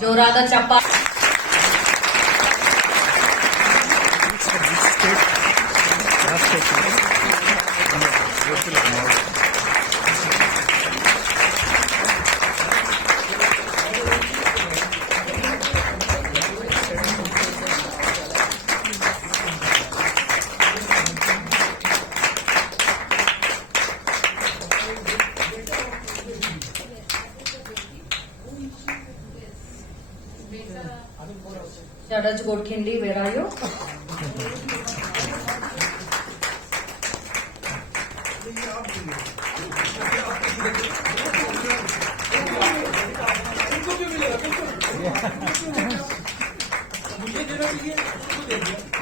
ಜೋರಾದ ಚಪ್ಪ ॾाढा ॻोठिंडी विरायो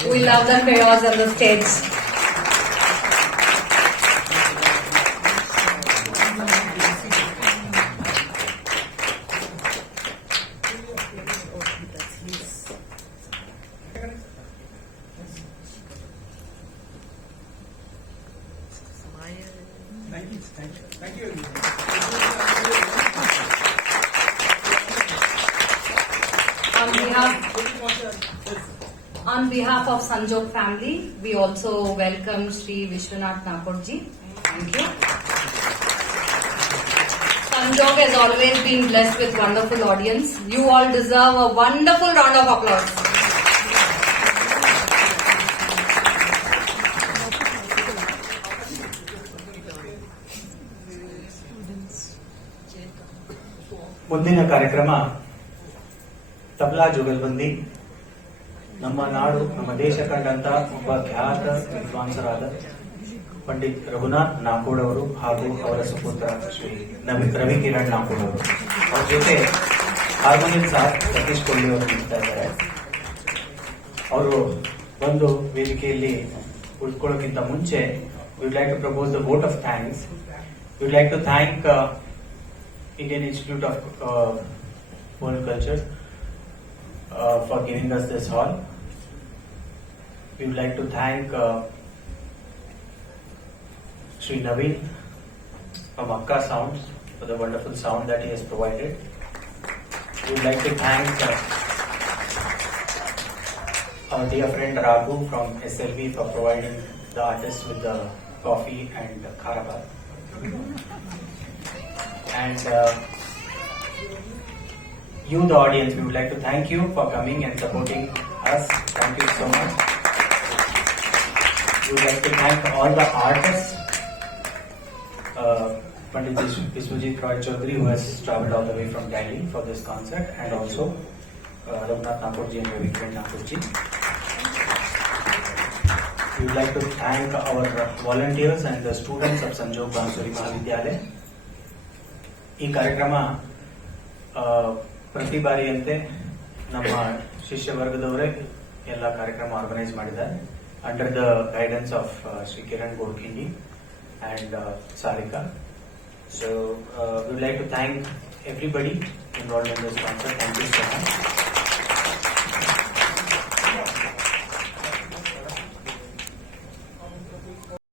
We love them the chaos on the stage. Thank you, thank you, thank you. On behalf, on behalf of Sanjog family, we also welcome Sri Vishwanath Naporji. Thank you. Sanjog has always been blessed with wonderful audience. You all deserve a wonderful round of applause. ಮುಂದಿನ ಕಾರ್ಯಕ್ರಮ ತಬ್ಲಾ ಜುಗಲ್ಬಂದಿ. ನಮ್ಮ ನಾಡು, ನಮ್ಮ ದೇಶ ಕಂಡಂತ ಒಬ್ಬ ಖ್ಯಾತ ವಿದ್ವಾಂಸರಾದ ಪಂಡಿತ್ ರಘುನಾಥ್ ನಾಕೋಡ್ ಅವರು ಹಾಗೂ ಅವರ ಸುಪುತ್ರ ಶ್ರೀ ರವಿ ಕಿರಣ್ ನಾಕೋಡ್ ಅವರು. ಅವ್ರ ಜೊತೆ ಹಾರ್ಮೋನಿಯಂ ಸಾಥ್ ಸತೀಶ್ ಕೊಹ್ಲಿ ಅವರು ಇದ್ದಾರೆ. ಅವರು ಒಂದು ವೇದಿಕೆಯಲ್ಲಿ ಉಳ್ಕೊಳ್ಳೋಕ್ಕಿಂತ ಮುಂಚೆ would like to propose the vote of thanks we'd like to thank Indian Institute of uh, World Culture uh, for giving us this hall. We would like to thank uh, Sri Naveen from Akka Sounds for the wonderful sound that he has provided. We would like to thank uh, our dear friend Raghu from SLV for providing the artists with the coffee and karabat. And uh, you, the audience, we would like to thank you for coming and supporting us. Thank you so much. We would like to thank all the artists. Uh, Pandit Vis- Viswajit Roy Chaudhary, who has traveled all the way from Delhi for this concert, and also uh, Ramnath Nakurji and Ravi Kiran Nakurji. We would like to thank our volunteers and the students of Sanjog Bansuri Mahavidyalaya. ಈ ಕಾರ್ಯಕ್ರಮ ಪ್ರತಿ ಬಾರಿಯಂತೆ ನಮ್ಮ ಶಿಷ್ಯ ವರ್ಗದವರೇ ಎಲ್ಲ ಕಾರ್ಯಕ್ರಮ organise ಮಾಡಿದ್ದಾರೆ. Under the guidance of Shri Kiran Godkhindi and Sarika so would like to thank everybody involve in this concert thank you so much